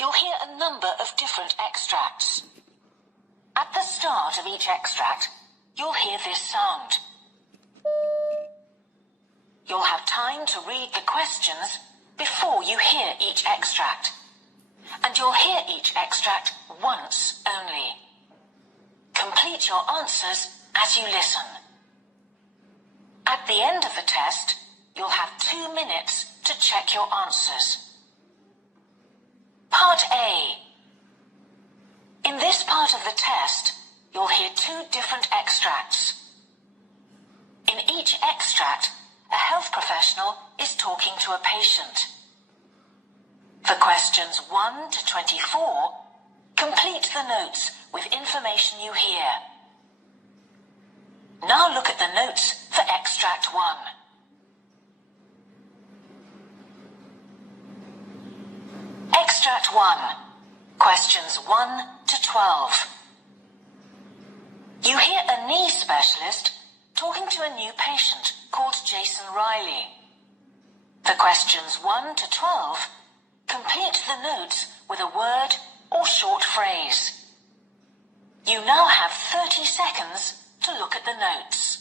you'll hear a number of different extracts. At the start of each extract, you'll hear this sound. You'll have time to read the questions before you hear each extract. And you'll hear each extract once only. Complete your answers as you listen. At the end of the test, you'll have 2 minutes to check your answers. Part A. In this part of the test, you'll hear 2 different extracts. In each extract, a health professional is talking to a patient. For questions 1 to 24, complete the notes with information you hear. Now look at the notes for extract 1. Extract 1. Questions 1 to 12. You hear a knee specialist talking to a new patient called Jason Riley. For questions 1 to 12, complete the notes with a word or short phrase. You now have 30 seconds to look at the notes.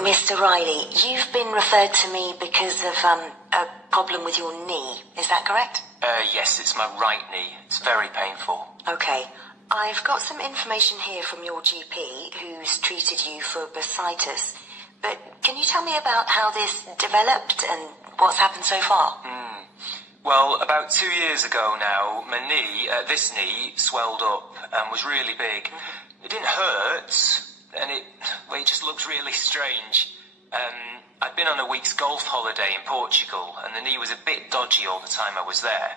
Mr. Riley, you've been referred to me because of a problem with your knee. Is that correct? Yes, it's my right knee. It's very painful. Okay. I've got some information here from your GP who's treated you for bursitis. But can you tell me about how this developed and what's happened so far? Well, about 2 years ago now, my knee, this knee, swelled up and was really big. It didn't hurt, and it just looked really strange. I'd been on a week's golf holiday in Portugal, and the knee was a bit dodgy all the time I was there.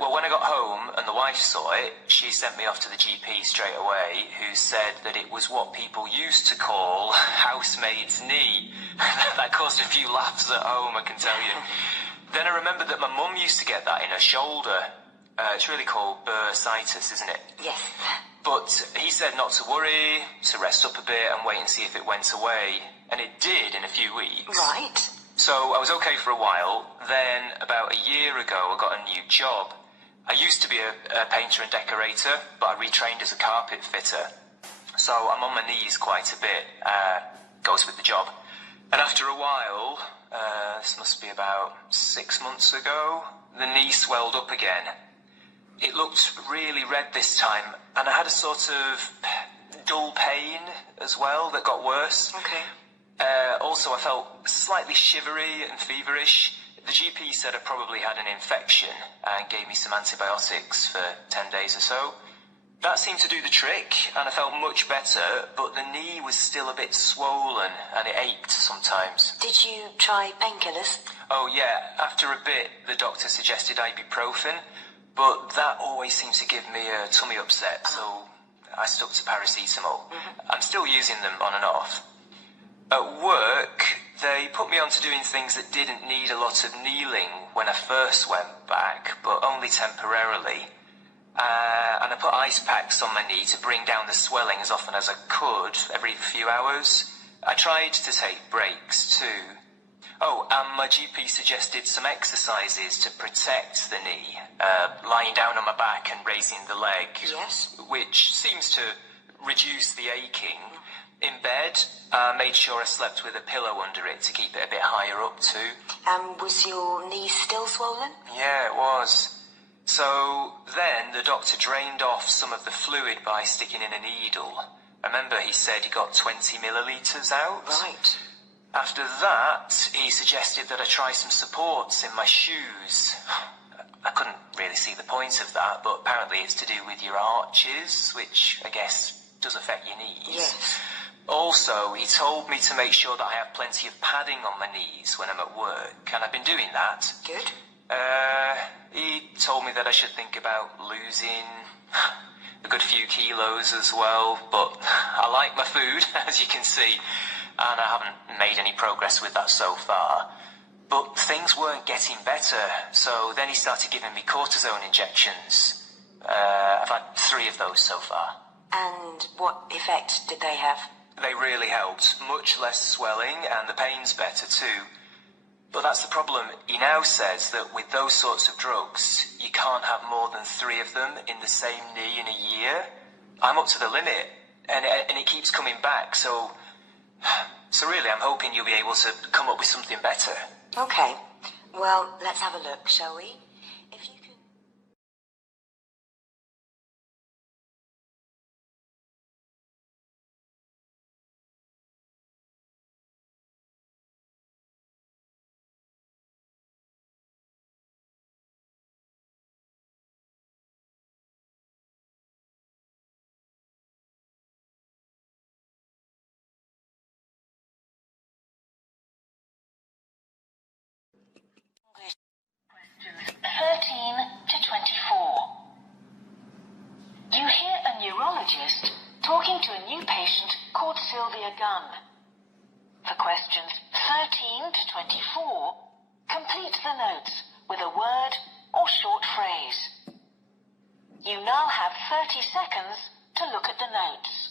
Well, when I got home and the wife saw it, she sent me off to the GP straight away, who said that it was what people used to call housemaid's knee. That caused a few laughs at home, I can tell you. Then I remembered that my mum used to get that in her shoulder. It's really called bursitis, isn't it? Yes. But he said not to worry, to rest up a bit and wait and see if it went away. And it did in a few weeks. Right. So I was okay for a while. Then, about a year ago, I got a new job. I used to be a painter and decorator, but I retrained as a carpet fitter. So I'm on my knees quite a bit. Goes with the job. And after a while, this must be about 6 months ago, the knee swelled up again. It looked really red this time, and I had a sort of dull pain as well that got worse. Okay. Also, I felt slightly shivery and feverish. The GP said I probably had an infection and gave me some antibiotics for 10 days or so. That seemed to do the trick, and I felt much better, but the knee was still a bit swollen, and it ached sometimes. Did you try painkillers? Oh, yeah. After a bit, the doctor suggested ibuprofen, but that always seems to give me a tummy upset, so I stuck to paracetamol. I'm still using them on and off. At work, they put me on to doing things that didn't need a lot of kneeling when I first went back, but only temporarily. And I put ice packs on my knee to bring down the swelling as often as I could, every few hours. I tried to take breaks too. Oh, and my GP suggested some exercises to protect the knee, lying down on my back and raising the leg. Yes. Which seems to reduce the aching. In bed, I made sure I slept with a pillow under it to keep it a bit higher up too. Was your knee still swollen? Yeah, it was. So then the doctor drained off some of the fluid by sticking in a needle. I remember he said he got 20 millilitres out. Right. After that, he suggested that I try some supports in my shoes. I couldn't really see the point of that, but apparently it's to do with your arches, which I guess does affect your knees. Yes. Also, he told me to make sure that I have plenty of padding on my knees when I'm at work, and I've been doing that. Good. He told me that I should think about losing a good few kilos as well, but I like my food, as you can see, and I haven't made any progress with that so far. But things weren't getting better, so then he started giving me cortisone injections. I've had 3 of those so far. And what effect did they have? They really helped. Much less swelling, and the pain's better too. But that's the problem. He now says that with those sorts of drugs, you can't have more than 3 of them in the same knee in a year. I'm up to the limit, and it keeps coming back, so really I'm hoping you'll be able to come up with something better. Okay. Well, let's have a look, shall we? If you can... Questions 13 to 24. You hear a neurologist talking to a new patient called Sylvia Gunn. For questions 13 to 24, complete the notes with a word or short phrase. You now have 30 seconds to look at the notes.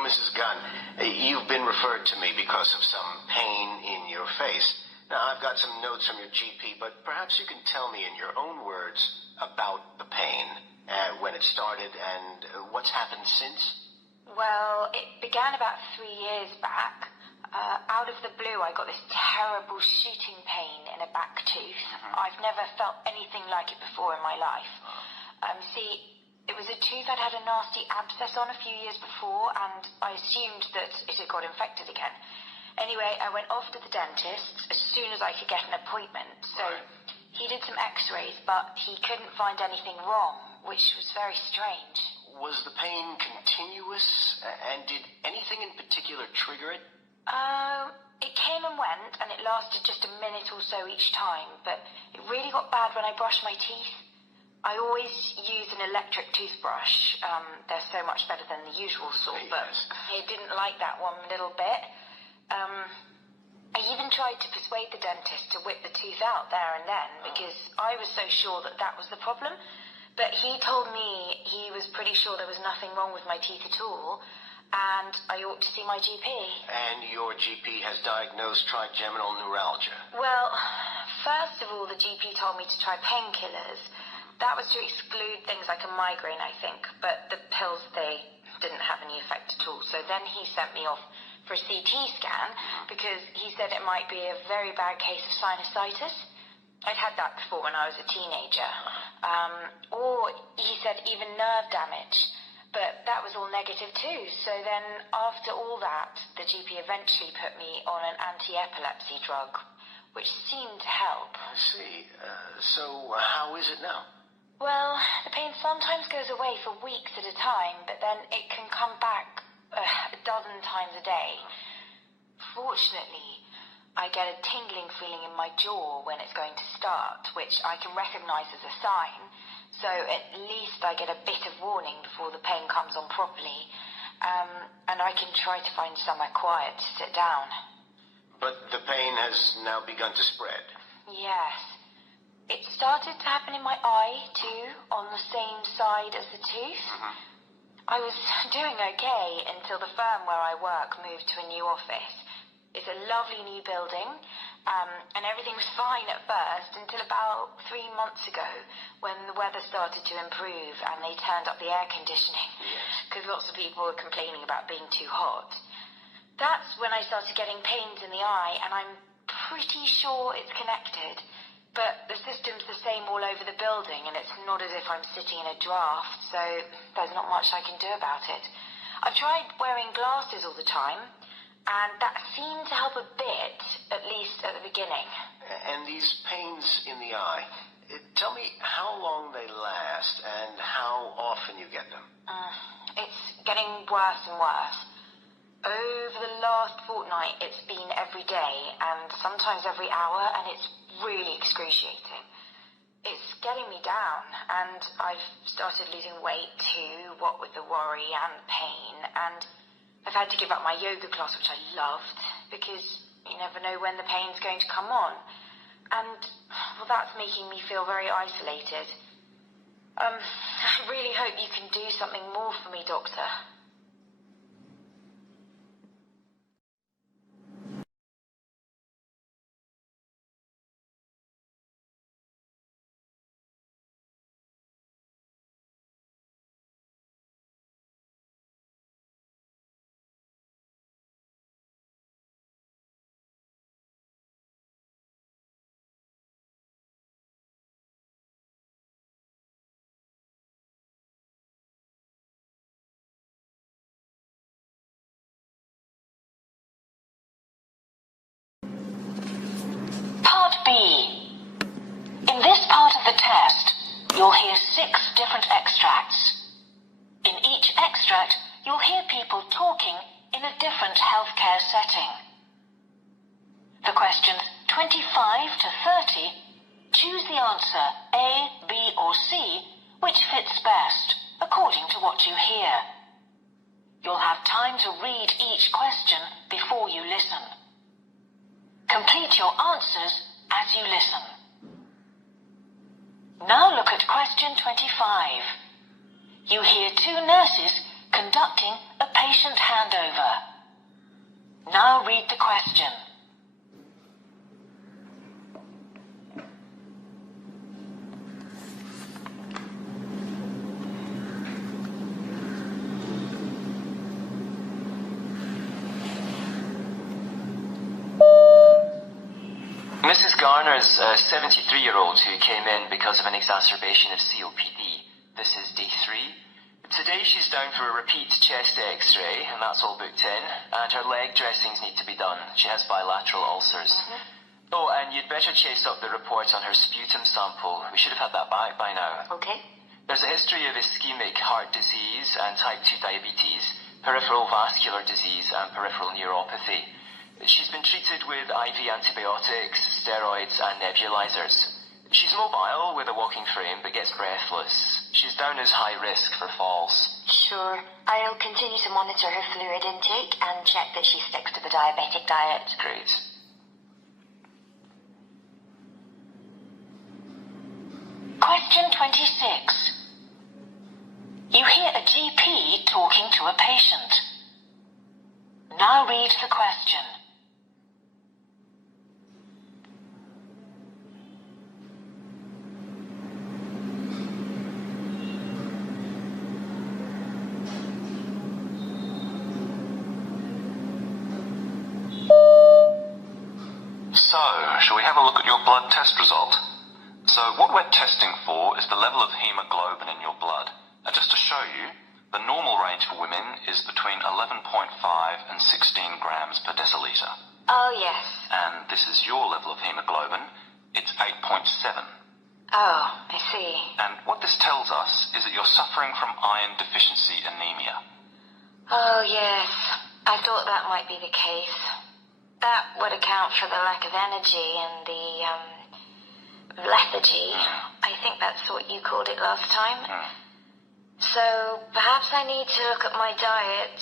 Mrs. Gunn, you've been referred to me because of some pain in your face. Now, I've got some notes from your GP, but perhaps you can tell me in your own words about the pain, when it started, and what's happened since? Well, it began about 3 years back. Out of the blue, I got this terrible shooting pain in a back tooth. I've never felt anything like it before in my life. See, it was a tooth I'd had a nasty abscess on a few years before, and I assumed that it had got infected again. Anyway, I went off to the dentist as soon as I could get an appointment. So he did some x-rays, but he couldn't find anything wrong, which was very strange. Was the pain continuous, and did anything in particular trigger it? It came and went, and it lasted just a minute or so each time, but it really got bad when I brushed my teeth. I always use an electric toothbrush. They're so much better than the usual sort, but I didn't like that one little bit. I even tried to persuade the dentist to whip the tooth out there and then, because I was so sure that that was the problem. But he told me he was pretty sure there was nothing wrong with my teeth at all, and I ought to see my GP. And your GP has diagnosed trigeminal neuralgia? Well, first of all, the GP told me to try painkillers. That was to exclude things like a migraine, I think, but the pills, they didn't have any effect at all. So then he sent me off for a CT scan because he said it might be a very bad case of sinusitis. I'd had that before when I was a teenager. Or he said even nerve damage, but that was all negative too. So then after all that, the GP eventually put me on an anti-epilepsy drug, which seemed to help. I see. So how is it now? Well, the pain sometimes goes away for weeks at a time, but then it can come back a dozen times a day. Fortunately, I get a tingling feeling in my jaw when it's going to start, which I can recognize as a sign, so at least I get a bit of warning before the pain comes on properly, and I can try to find somewhere quiet to sit down. But the pain has now begun to spread? Yes. It started to happen in my eye, too, on the same side as the tooth. I was doing okay until the firm where I work moved to a new office. It's a lovely new building, and everything was fine at first until about 3 months ago when the weather started to improve and they turned up the air conditioning because lots of people were complaining about being too hot. That's when I started getting pains in the eye, and I'm pretty sure it's connected. But the system's the same all over the building, and it's not as if I'm sitting in a draft, so there's not much I can do about it. I've tried wearing glasses all the time, and that seemed to help a bit, at least at the beginning. And these pains in the eye, tell me how long they last and how often you get them. It's getting worse and worse. Over the last fortnight, it's been every day, and sometimes every hour, and it's really excruciating. It's getting me down, and I've started losing weight too, what with the worry and pain, and I've had to give up my yoga class, which I loved, because you never know when the pain's going to come on. And, well, that's making me feel very isolated. I really hope you can do something more for me, Doctor. Part B. In this part of the test, you'll hear 6 different extracts. In each extract, you'll hear people talking in a different healthcare setting. For questions 25 to 30, choose the answer A, B or C, which fits best, according to what you hear. You'll have time to read each question before you listen. Complete your answers as you listen. Now look at question 25. You hear 2 nurses conducting a patient handover. Now read the question. Mrs. Garner's a 73-year-old who came in because of an exacerbation of COPD. This is day 3. Today she's down for a repeat chest x-ray, and that's all booked in, and her leg dressings need to be done. She has bilateral ulcers. Oh, and you'd better chase up the report on her sputum sample. We should have had that back by now. Okay. There's a history of ischemic heart disease and type 2 diabetes, peripheral vascular disease and peripheral neuropathy. She's been treated with IV antibiotics, steroids and nebulizers. She's mobile with a walking frame but gets breathless. She's down as high risk for falls. Sure. I'll continue to monitor her fluid intake and check that she sticks to the diabetic diet. Great. Question 26. You hear a GP talking to a patient. Now read the question. So, shall we have a look at your blood test result? So, what we're testing for is the level of hemoglobin in your blood. And just to show you, the normal range for women is between 11.5 and 16 grams per deciliter. Oh, yes. And this is your level of hemoglobin. It's 8.7. Oh, I see. And what this tells us is that you're suffering from iron deficiency anemia. Oh, yes. I thought that might be the case. That would account for the lack of energy and the, lethargy. I think that's what you called it last time. So, perhaps I need to look at my diet,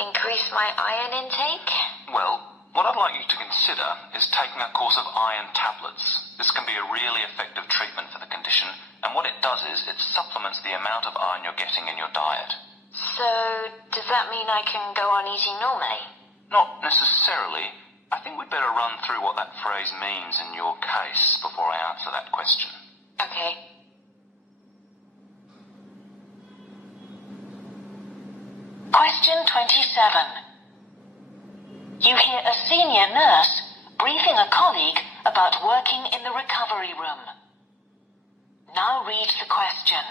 increase my iron intake? Well, what I'd like you to consider is taking a course of iron tablets. This can be a really effective treatment for the condition, and what it does is it supplements the amount of iron you're getting in your diet. So, does that mean I can go on eating normally? Not necessarily. I think we'd better run through what that phrase means in your case before I answer that question. Okay. Question 27. You hear a senior nurse breathe briefing a colleague about working in the recovery room. Now read the question.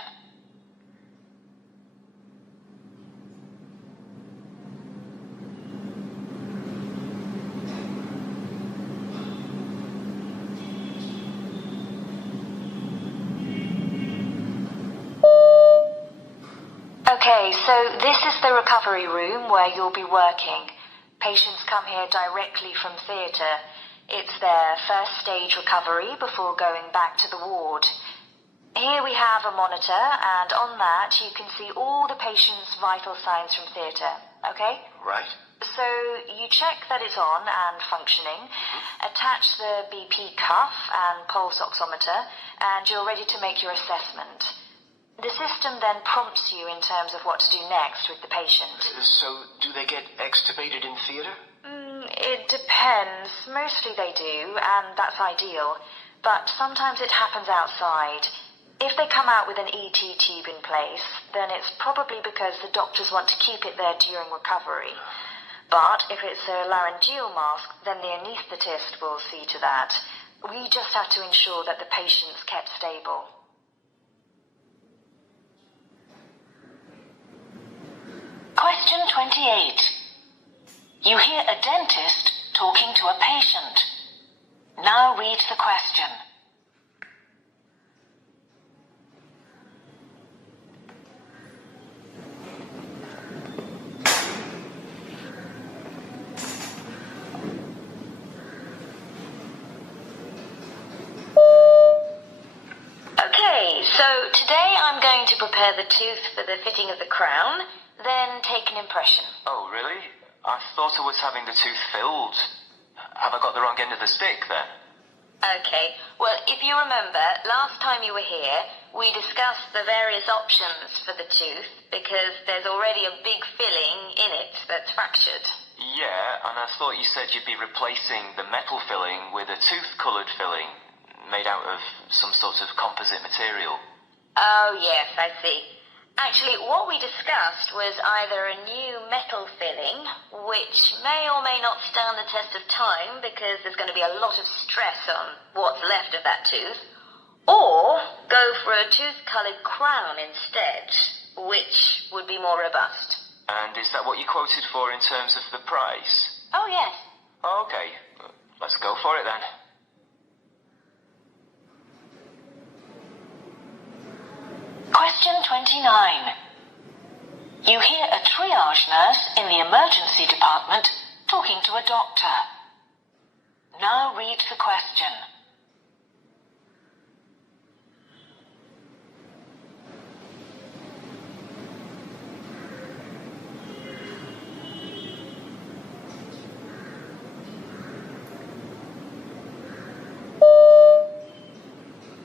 Okay, so this is the recovery room where you'll be working. Patients come here directly from theatre. It's their first stage recovery before going back to the ward. Here we have a monitor, and on that you can see all the patient's vital signs from theatre, okay? Right. So you check that it's on and functioning, attach the BP cuff and pulse oximeter, and you're ready to make your assessment. The system then prompts you in terms of what to do next with the patient. So, do they get extubated in theatre? It depends. Mostly they do, and that's ideal. But sometimes it happens outside. If they come out with an ET tube in place, then it's probably because the doctors want to keep it there during recovery. But if it's a laryngeal mask, then the anaesthetist will see to that. We just have to ensure that the patient's kept stable. Question 28. You hear a dentist talking to a patient. Now read the question. Okay, so today I'm going to prepare the tooth for the fitting of the crown, then take an impression. Oh, really? I thought I was having the tooth filled. Have I got the wrong end of the stick then? Okay, well, if you remember, last time you were here, we discussed the various options for the tooth because there's already a big filling in it that's fractured. Yeah, and I thought you said you'd be replacing the metal filling with a tooth-coloured filling made out of some sort of composite material. Oh, yes, I see. Actually, what we discussed was either a new metal filling, which may or may not stand the test of time because there's going to be a lot of stress on what's left of that tooth, or go for a tooth-coloured crown instead, which would be more robust. And is that what you quoted for in terms of the price? Oh, yes. Okay, let's go for it then. Question 29. You hear a triage nurse in the emergency department talking to a doctor. Now read the question.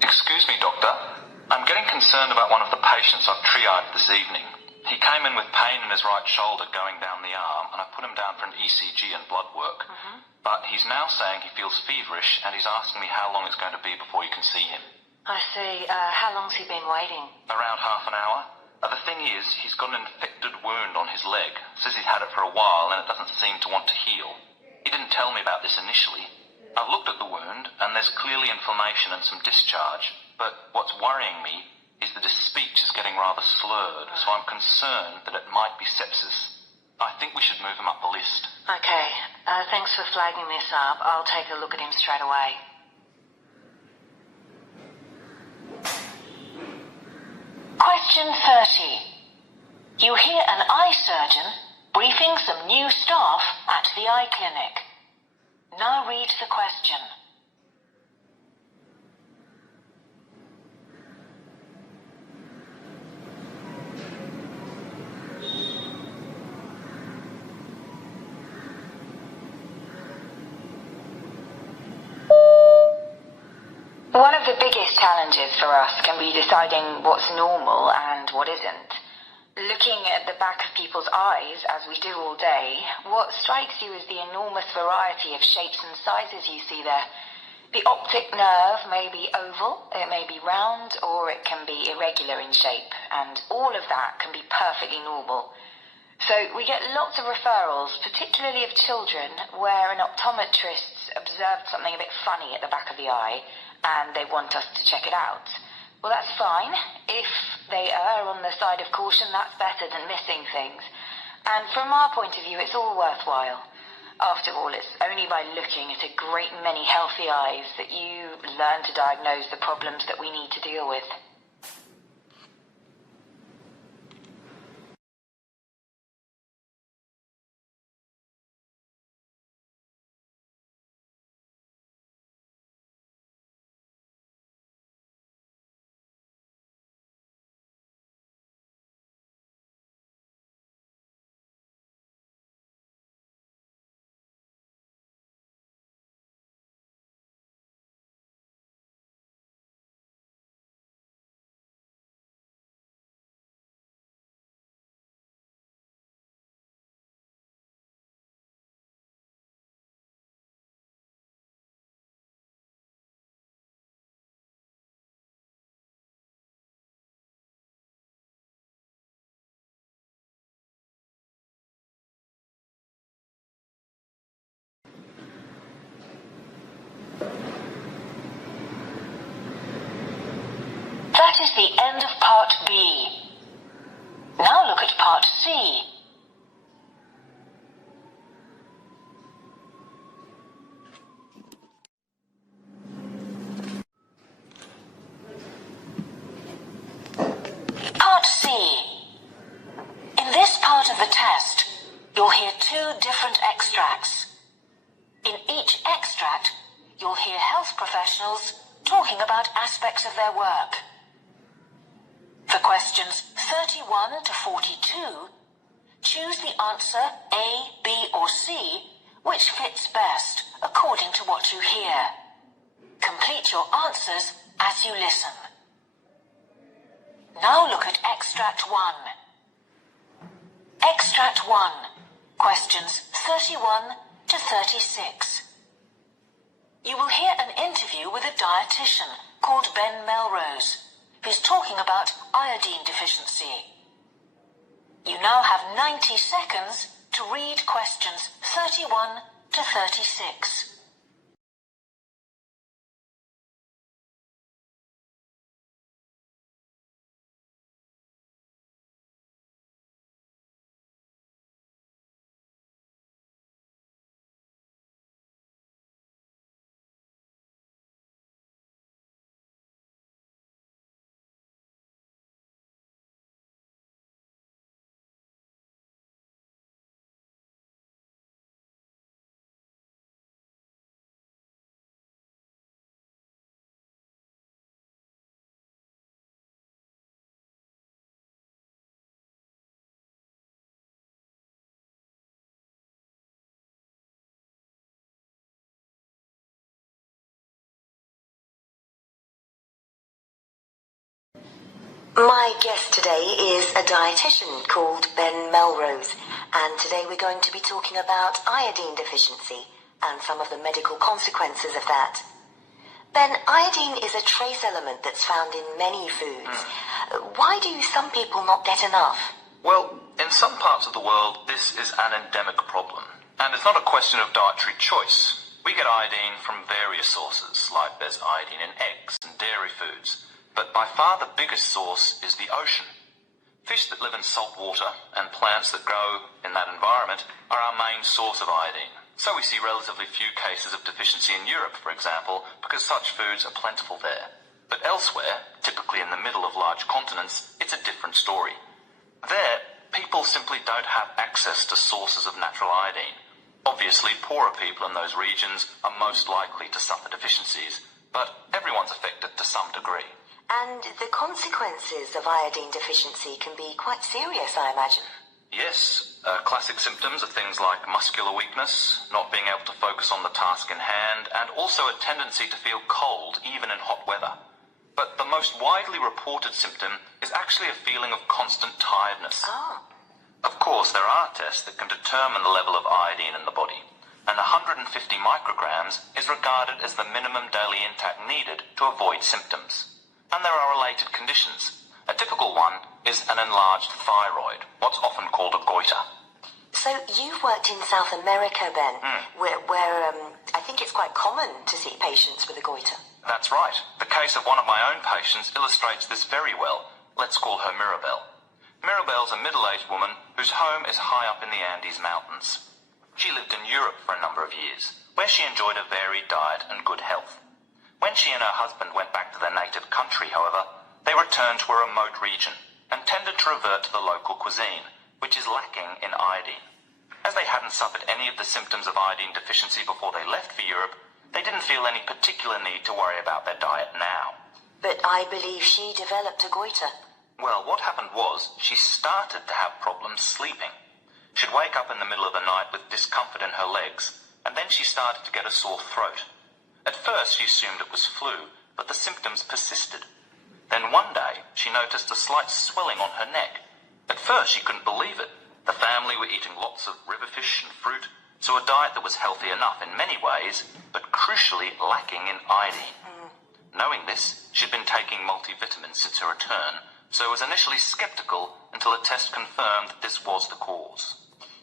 Excuse me, Doctor. I'm getting concerned about one of the patients I've triaged this evening. He came in with pain in his right shoulder going down the arm, and I put him down for an ECG and blood work. But he's now saying he feels feverish, and he's asking me how long it's going to be before you can see him. I see. How long's he been waiting? Around half an hour. The thing is, he's got an infected wound on his leg. Says he's had it for a while, and it doesn't seem to want to heal. He didn't tell me about this initially. I've looked at the wound, and there's clearly inflammation and some discharge. But what's worrying me is that his speech is getting rather slurred, so I'm concerned that it might be sepsis. I think we should move him up the list. Okay. Thanks for flagging this up. I'll take a look at him straight away. Question 30. You hear an eye surgeon briefing some new staff at the eye clinic. Now read the question. One of the biggest challenges for us can be deciding what's normal and what isn't. Looking at the back of people's eyes, as we do all day, what strikes you is the enormous variety of shapes and sizes you see there. The optic nerve may be oval, it may be round, or it can be irregular in shape, and all of that can be perfectly normal. So we get lots of referrals, particularly of children, where an optometrist observed something a bit funny at the back of the eye and they want us to check it out. Well, that's fine. If they err on the side of caution, that's better than missing things. And from our point of view, it's all worthwhile. After all, it's only by looking at a great many healthy eyes that you learn to diagnose the problems that we need to deal with. That is the end of Part B. Now look at Part C. Part C. In this part of the test, you'll hear two different extracts. In each extract, you'll hear health professionals talking about aspects of their work. For questions 31 to 42, choose the answer A, B or C, which fits best according to what you hear. Complete your answers as you listen. Now look at Extract 1. Extract 1, questions 31 to 36. You will hear an interview with a dietitian called Ben Melrose, who's talking about iodine deficiency. You now have 90 seconds to read questions 31 to 36. My guest today is a dietitian called Ben Melrose, and today we're going to be talking about iodine deficiency and some of the medical consequences of that. Ben, iodine is a trace element that's found in many foods. Why do some people not get enough? Well, in some parts of the world, this is an endemic problem. And it's not a question of dietary choice. We get iodine from various sources, like there's iodine in eggs and dairy foods. But by far the biggest source is the ocean. Fish that live in salt water and plants that grow in that environment are our main source of iodine. So we see relatively few cases of deficiency in Europe, for example, because such foods are plentiful there. But elsewhere, typically in the middle of large continents, it's a different story. There, people simply don't have access to sources of natural iodine. Obviously, poorer people in those regions are most likely to suffer deficiencies, but everyone's affected to some degree. And the consequences of iodine deficiency can be quite serious, I imagine. Yes, classic symptoms are things like muscular weakness, not being able to focus on the task in hand, and also a tendency to feel cold, even in hot weather. But the most widely reported symptom is actually a feeling of constant tiredness. Oh. Of course, there are tests that can determine the level of iodine in the body, and 150 micrograms is regarded as the minimum daily intake needed to avoid symptoms. And there are related conditions. A typical one is an enlarged thyroid, what's often called a goiter. So you've worked in South America then, where I think it's quite common to see patients with a goiter. That's right. The case of one of my own patients illustrates this very well. Let's call her Mirabelle. Mirabelle's a middle-aged woman whose home is high up in the Andes Mountains. She lived in Europe for a number of years, where she enjoyed a varied diet and good health. When she and her husband went back to their native country, however, they returned to a remote region and tended to revert to the local cuisine, which is lacking in iodine. As they hadn't suffered any of the symptoms of iodine deficiency before they left for Europe, they didn't feel any particular need to worry about their diet now. But I believe she developed a goiter. Well, what happened was she started to have problems sleeping. She'd wake up in the middle of the night with discomfort in her legs, and then she started to get a sore throat. At first she assumed it was flu, but the symptoms persisted. Then one day she noticed a slight swelling on her neck. At first she couldn't believe it. The family were eating lots of river fish and fruit, so a diet that was healthy enough in many ways, but crucially lacking in iodine. Knowing this, she'd been taking multivitamins since her return, so was initially skeptical until a test confirmed that this was the cause.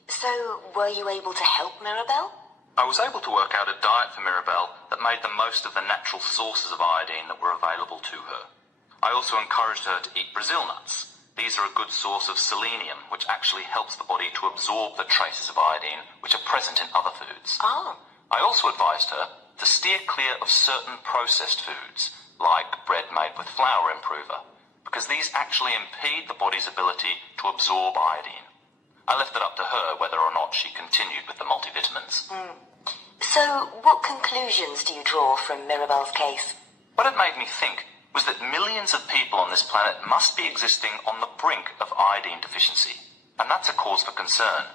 So were you able to help Mirabelle? I was able to work out a diet for Mirabelle that made the most of the natural sources of iodine that were available to her. I also encouraged her to eat Brazil nuts. These are a good source of selenium, which actually helps the body to absorb the traces of iodine which are present in other foods. Oh. I also advised her to steer clear of certain processed foods, like bread made with flour improver, because these actually impede the body's ability to absorb iodine. I left it up to her whether or not she continued with the multivitamins. So what conclusions do you draw from Mirabelle's case? What it made me think was that millions of people on this planet must be existing on the brink of iodine deficiency, and that's a cause for concern.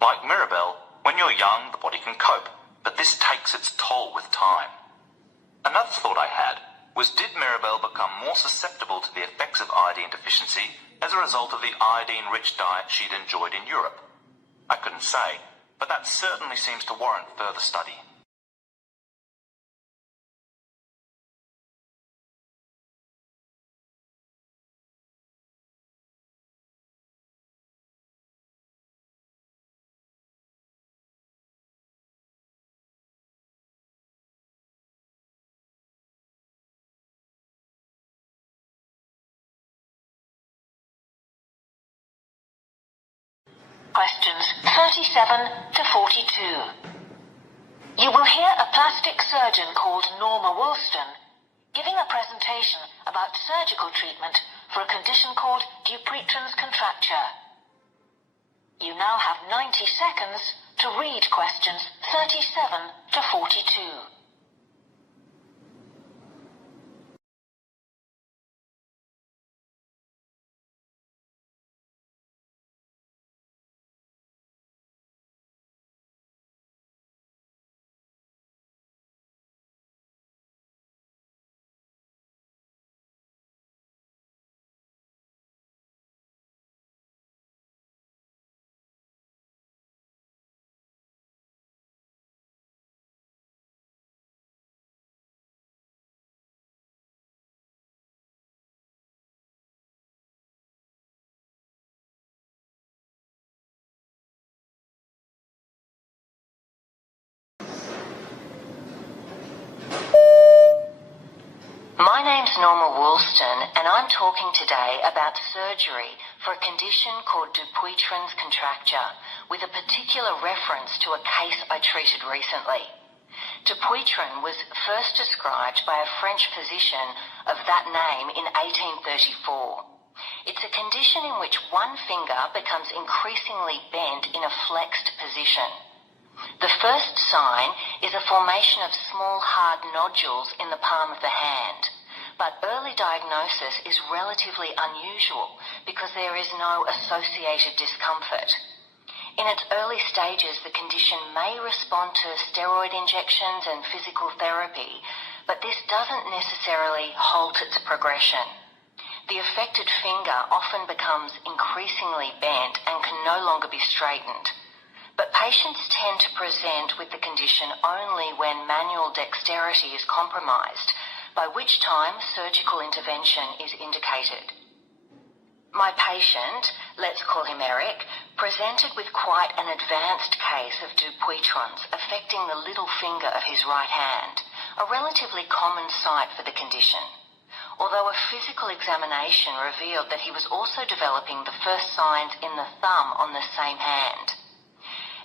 Like Mirabelle, when you're young, the body can cope, but this takes its toll with time. Another thought I had was, did Mirabelle become more susceptible to the effects of iodine deficiency as a result of the iodine-rich diet she'd enjoyed in Europe? I couldn't say, but that certainly seems to warrant further study. Questions 37 to 42. You will hear a plastic surgeon called Norma Woolston giving a presentation about surgical treatment for a condition called Dupuytren's contracture. You now have 90 seconds to read questions 37 to 42. My name's Norma Woolston, and I'm talking today about surgery for a condition called Dupuytren's contracture, with a particular reference to a case I treated recently. Dupuytren was first described by a French physician of that name in 1834. It's a condition in which one finger becomes increasingly bent in a flexed position. The first sign is a formation of small hard nodules in the palm of the hand, but early diagnosis is relatively unusual because there is no associated discomfort. In its early stages, the condition may respond to steroid injections and physical therapy, but this doesn't necessarily halt its progression. The affected finger often becomes increasingly bent and can no longer be straightened. But patients tend to present with the condition only when manual dexterity is compromised, by which time surgical intervention is indicated. My patient, let's call him Eric, presented with quite an advanced case of Dupuytren's affecting the little finger of his right hand, a relatively common site for the condition. Although a physical examination revealed that he was also developing the first signs in the thumb on the same hand.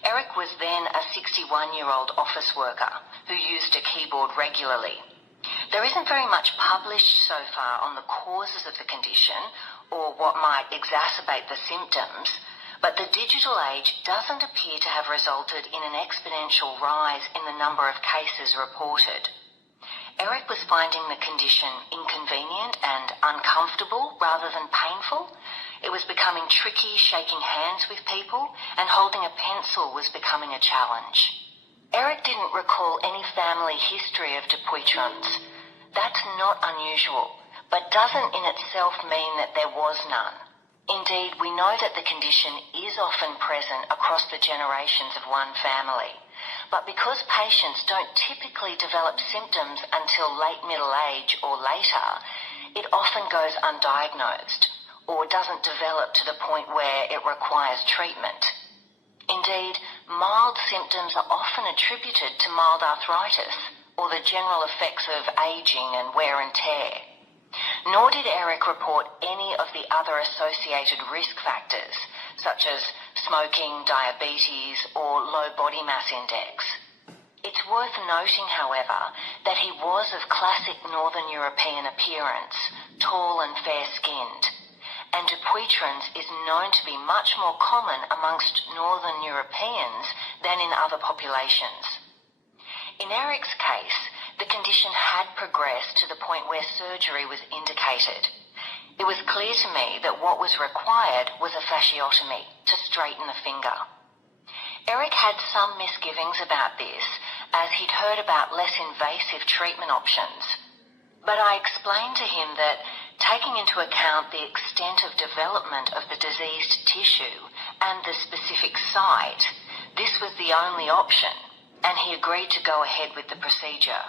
Eric was then a 61-year-old office worker who used a keyboard regularly. There isn't very much published so far on the causes of the condition or what might exacerbate the symptoms, but the digital age doesn't appear to have resulted in an exponential rise in the number of cases reported. Eric was finding the condition inconvenient and uncomfortable rather than painful. It was becoming tricky shaking hands with people, and holding a pencil was becoming a challenge. Eric didn't recall any family history of Dupuytren's. That's not unusual, but doesn't in itself mean that there was none. Indeed, we know that the condition is often present across the generations of one family. But because patients don't typically develop symptoms until late middle age or later, it often goes undiagnosed or doesn't develop to the point where it requires treatment. Indeed, mild symptoms are often attributed to mild arthritis or the general effects of aging and wear and tear. Nor did Eric report any of the other associated risk factors, such as smoking, diabetes, or low body mass index. It's worth noting, however, that he was of classic Northern European appearance, tall and fair-skinned, and Dupuytren's is known to be much more common amongst Northern Europeans than in other populations. In Eric's case, the condition had progressed to the point where surgery was indicated. It was clear to me that what was required was a fasciotomy to straighten the finger. Eric had some misgivings about this, as he'd heard about less invasive treatment options. But I explained to him that, taking into account the extent of development of the diseased tissue and the specific site, this was the only option, and he agreed to go ahead with the procedure.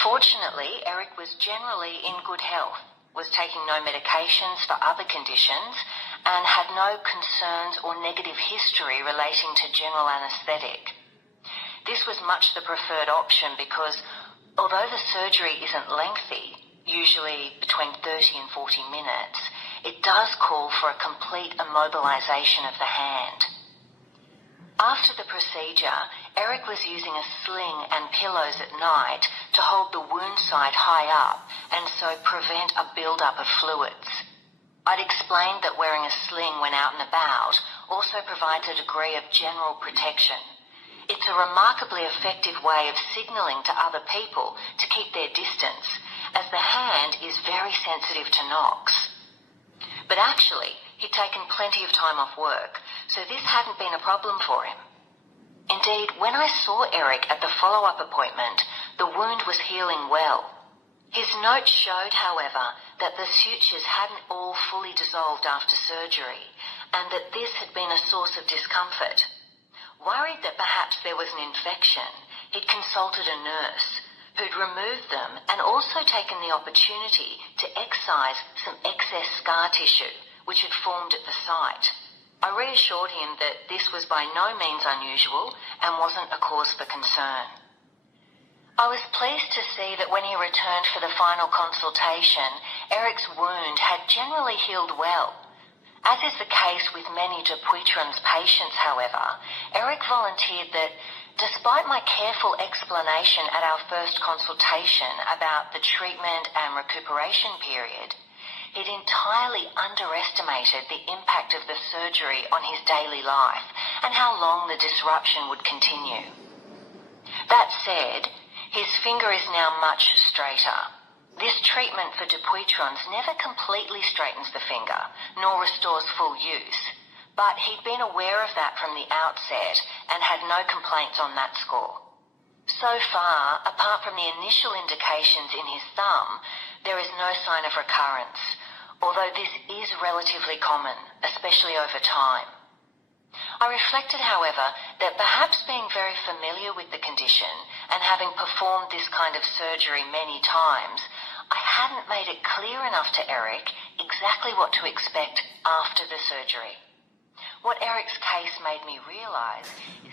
Fortunately, Eric was generally in good health, was taking no medications for other conditions, and had no concerns or negative history relating to general anaesthetic. This was much the preferred option because, although the surgery isn't lengthy, usually between 30 and 40 minutes, it does call for a complete immobilization of the hand. After the procedure, Eric was using a sling and pillows at night to hold the wound site high up and so prevent a build-up of fluids. I'd explained that wearing a sling when out and about also provides a degree of general protection. It's a remarkably effective way of signalling to other people to keep their distance, as the hand is very sensitive to knocks. But actually, he'd taken plenty of time off work, so this hadn't been a problem for him. Indeed, when I saw Eric at the follow-up appointment, the wound was healing well. His note showed, however, that the sutures hadn't all fully dissolved after surgery, and that this had been a source of discomfort. Worried that perhaps there was an infection, he'd consulted a nurse, who'd removed them and also taken the opportunity to excise some excess scar tissue, which had formed at the site. I reassured him that this was by no means unusual and wasn't a cause for concern. I was pleased to see that when he returned for the final consultation, Eric's wound had generally healed well. As is the case with many Dupuytren's patients, however, Eric volunteered that, despite my careful explanation at our first consultation about the treatment and recuperation period, he'd entirely underestimated the impact of the surgery on his daily life and how long the disruption would continue. That said, his finger is now much straighter. This treatment for Dupuytren's never completely straightens the finger, nor restores full use, but he'd been aware of that from the outset and had no complaints on that score. So far, apart from the initial indications in his thumb, there is no sign of recurrence, although this is relatively common, especially over time. I reflected, however, that perhaps being very familiar with the condition and having performed this kind of surgery many times, I hadn't made it clear enough to Eric exactly what to expect after the surgery. What Eric's case made me realise is